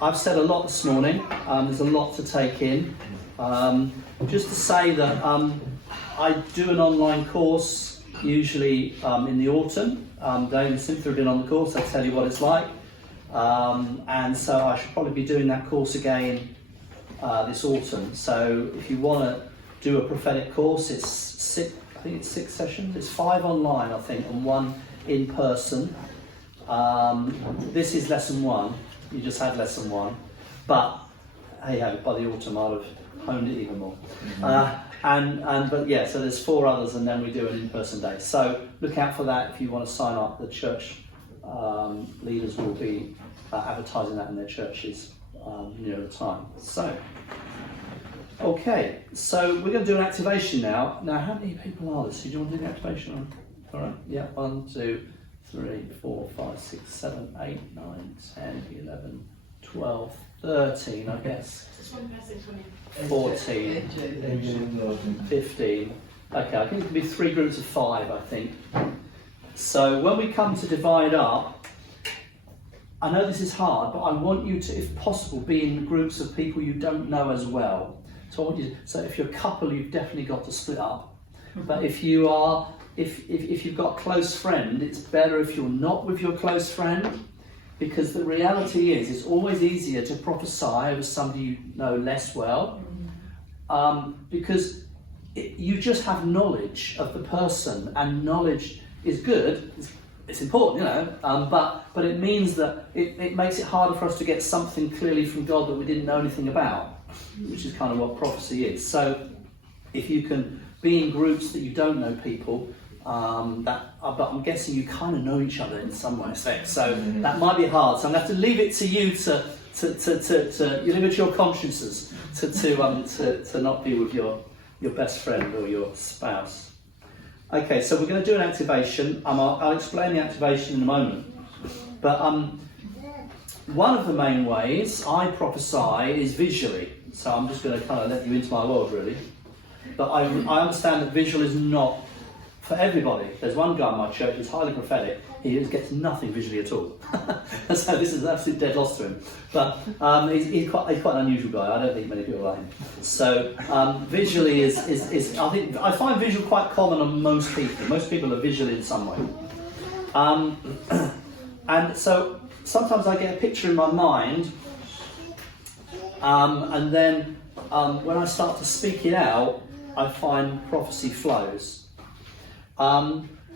I've said a lot this morning. There's a lot to take in. Just to say that I do an online course, usually in the autumn. Dave and Cynthia have been on the course, I'll tell you what it's like. And so I should probably be doing that course again this autumn. So if you want to do a prophetic course, it's six sessions. It's 5 online, I think, and 1 in person. This is lesson 1. You just had lesson 1, but hey, by the autumn I'll have honed it even more. But yeah, so there's 4 others, and then we do an in-person day. So look out for that if you want to sign up. The church leaders will be advertising that in their churches near the time. So, okay, so we're going to do an activation now. Now, how many people are there? So do you want to do the activation? All right, yeah, 1, 2, 3, 4, 5, 6, 7, 8, 9, 10, 11, 12, 13, I guess. 14, 15. Okay, I think it can be 3 groups of 5, I think. So when we come to divide up, I know this is hard, but I want you to, if possible, be in groups of people you don't know as well. So I want you to, so if you're a couple, you've definitely got to split up. But if you are, if you've got a close friend, it's better if you're not with your close friend, because the reality is it's always easier to prophesy over somebody you know less well, because you just have knowledge of the person, and knowledge is good. It's important, you know, but it means that it makes it harder for us to get something clearly from God that we didn't know anything about, which is kind of what prophecy is. So if you can be in groups that you don't know people, but I'm guessing you kind of know each other in some way, so that might be hard. So I'm going to have to leave it to you to you leave it to your consciences to not be with your best friend or your spouse. Okay, so we're going to do an activation. I'll explain the activation in a moment. But one of the main ways I prophesy is visually. So I'm just going to kind of let you into my world, really. But I understand that visual is not for everybody. There's one guy in my church who's highly prophetic. He gets nothing visually at all. So this is an absolute dead loss to him. But he's quite an unusual guy. I don't think many people like him. So visually is I find visual quite common on most people. Most people are visual in some way. And so sometimes I get a picture in my mind, and then when I start to speak it out, I find prophecy flows.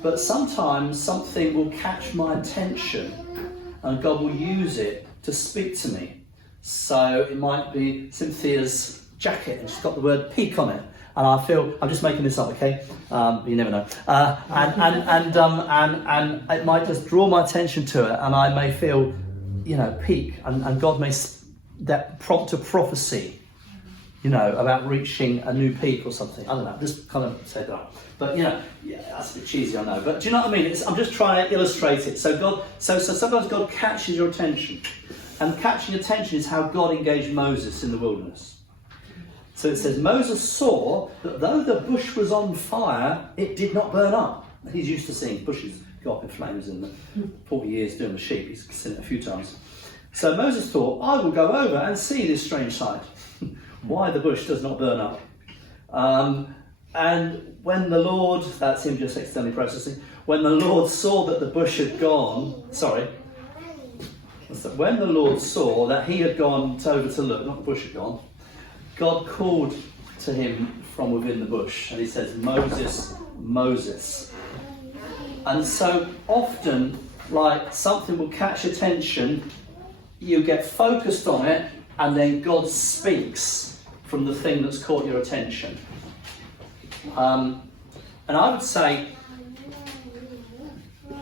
But sometimes something will catch my attention and God will use it to speak to me. So it might be Cynthia's jacket and she's got the word peak on it. And I feel, I'm just making this up, okay? You never know. And it might just draw my attention to it, and I may feel, peak, and God may that prompt a prophecy, about reaching a new peak or something. I don't know, just kind of say that. But that's a bit cheesy, I know. But do you know what I mean? I'm just trying to illustrate it. So sometimes God catches your attention, and catching attention is how God engaged Moses in the wilderness. So it says, Moses saw that though the bush was on fire, it did not burn up. He's used to seeing bushes go up in flames in the 40 years doing the sheep. He's seen it a few times. So Moses thought, I will go over and see this strange sight, why the bush does not burn up. And when the Lord, that's him just externally processing, when the Lord saw that the bush had gone, when the Lord saw that he had gone over to look, not the bush had gone, God called to him from within the bush, and he says, Moses, Moses. And so often, like something will catch attention, you get focused on it, and then God speaks from the thing that's caught your attention. And I would say,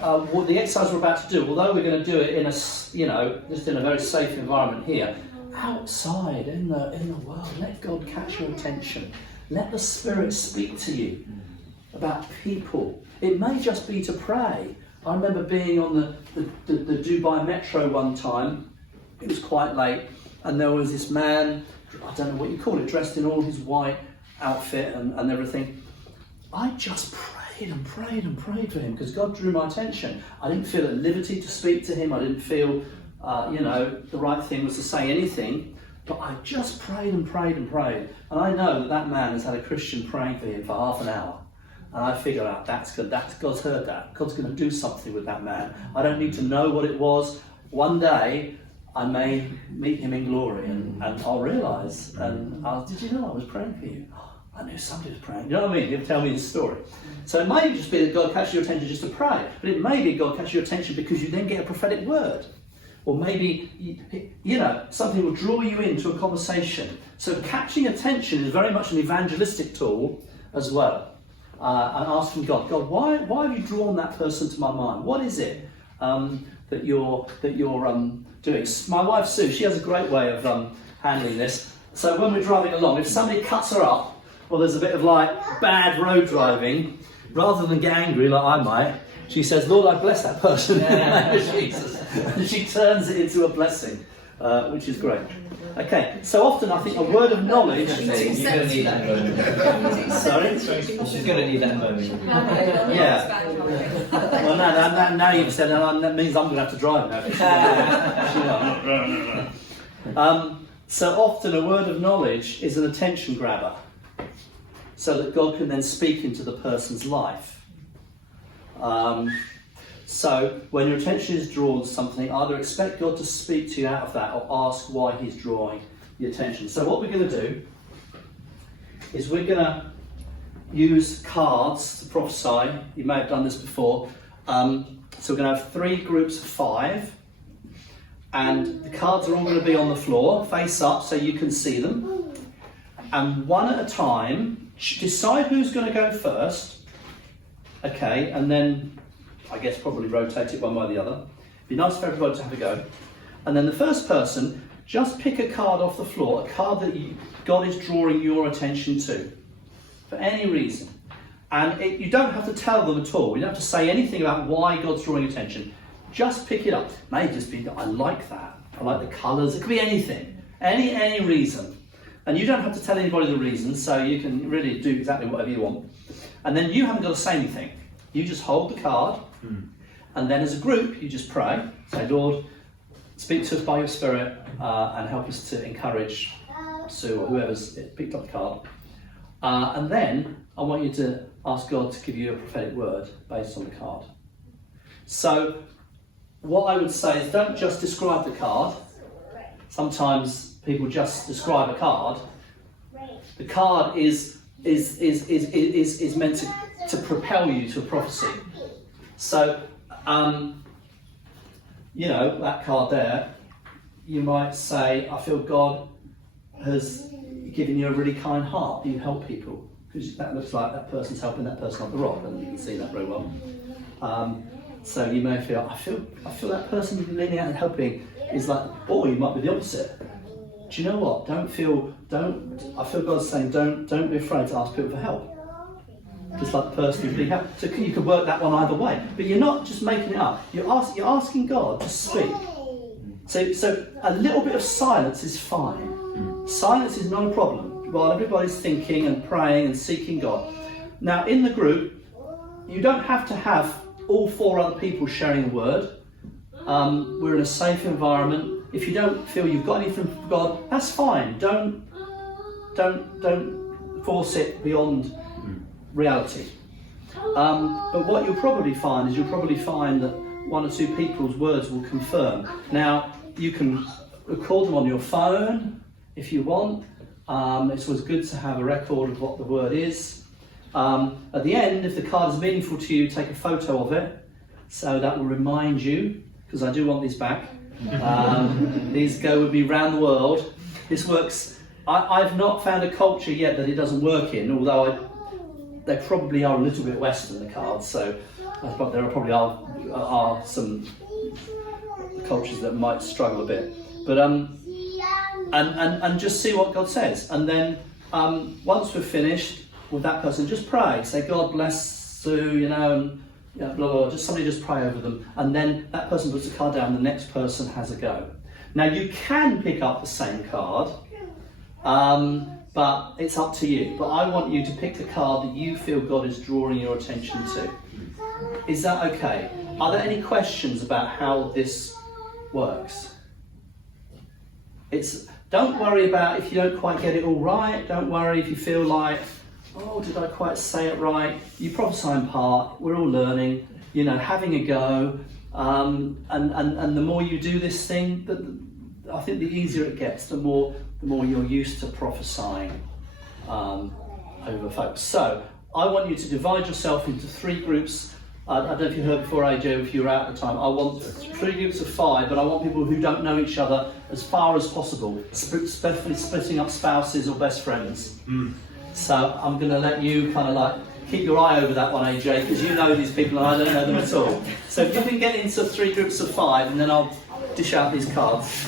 what the exercise we're about to do, although we're going to do it in a, just in a very safe environment here, outside in the world, let God catch your attention. Let the Spirit speak to you about people. It may just be to pray. I remember being on the Dubai metro one time. It was quite late, and there was this man, I don't know what you call it, dressed in all his white outfit and everything. I just prayed and prayed and prayed for him because God drew my attention. I didn't feel at liberty to speak to him. I didn't feel the right thing was to say anything, but I just prayed and prayed and prayed. And I know that man has had a Christian praying for him for half an hour. And I figure out that's good. God's heard that. God's going to do something with that man. I don't need to know what it was. One day I may meet him in glory, and I'll realise. And did you know I was praying for you? Oh, I knew somebody was praying. You know what I mean? He'll tell me this story. So it may just be that God catches your attention just to pray, but it may be God catches your attention because you then get a prophetic word. Or maybe, something will draw you into a conversation. So catching attention is very much an evangelistic tool as well. And asking God, why have you drawn that person to my mind? What is it that you're doing? My wife Sue, she has a great way of handling this. So when we're driving along, if somebody cuts her up, or there's a bit of bad road driving, rather than get angry like I might, she says, Lord, I bless that person in the name of Jesus. And she turns it into a blessing, which is great. Okay, so often I think a word of knowledge... You're going to need that moment. Sorry? She's going to need that moment. Yeah. Well, now you've said that means I'm going to have to drive now. So often a word of knowledge is an attention grabber, so that God can then speak into the person's life. So when your attention is drawn to something, either expect God to speak to you out of that or ask why he's drawing the attention. So what we're going to do is we're going to use cards to prophesy. You may have done this before. So we're going to have 3 groups of 5, and the cards are all going to be on the floor, face up, so you can see them. And one at a time, decide who's going to go first. Okay, and then I guess probably rotate it one way or the other. It'd be nice for everybody to have a go. And then the first person, just pick a card off the floor, a card that God is drawing your attention to, for any reason. And you don't have to tell them at all. You don't have to say anything about why God's drawing attention. Just pick it up. It may just be that I like that. I like the colours. It could be anything. Any reason. And you don't have to tell anybody the reason, so you can really do exactly whatever you want. And then you haven't got to say anything. You just hold the card, and then as a group, you just pray. Say, Lord, speak to us by your Spirit and help us to encourage Sue or whoever's picked up the card. And then I want you to ask God to give you a prophetic word based on the card. So what I would say is don't just describe the card. Sometimes people just describe a card. The card is meant to propel you to a prophecy. So, that card there, you might say, I feel God has given you a really kind heart. You help people. Because that looks like that person's helping that person up the rock, and you can see that very well. So you may feel, I feel that person leaning out and helping is like, or you might be the opposite. Do you know what? I feel God's saying, don't be afraid to ask people for help. Just like the person who's being helped. So you could work that one either way. But you're not just making it up. You're asking God to speak. So a little bit of silence is fine. Silence is not a problem while everybody's thinking and praying and seeking God. Now in the group, you don't have to have all 4 other people sharing a word. We're in a safe environment. If you don't feel you've got anything from God, that's fine. Don't force it beyond reality. But what you'll probably find that 1 or 2 people's words will confirm. Now, you can record them on your phone if you want. It's always good to have a record of what the word is. At the end, if the card is meaningful to you, take a photo of it. So that will remind you, because I do want these back. These go with me around the world. This works. I've not found a culture yet that it doesn't work in, although they probably are a little bit Western, the cards, so there probably are some cultures that might struggle a bit. But and just see what God says. And then once we're finished with that person, just pray. Say, God bless Sue, and blah, blah, blah. Somebody just pray over them. And then that person puts the card down, the next person has a go. Now you can pick up the same card, but it's up to you. But I want you to pick the card that you feel God is drawing your attention to. Is that okay? Are there any questions about how this works. Don't worry about if you don't quite get it all right. Don't worry if you feel like, oh, did I quite say it right? You prophesy in part. We're all learning, having a go. And the more you do this thing, I think the easier it gets. The more you're used to prophesying over folks. So I want you to divide yourself into 3 groups. I don't know if you heard before, AJ, if you were out at the time. I want 3 groups of 5, but I want people who don't know each other as far as possible, especially splitting up spouses or best friends. So I'm going to let you kind of like keep your eye over that one, AJ, because you know these people and I don't know them at all. So if you can get into 3 groups of 5, and then I'll dish out these cards.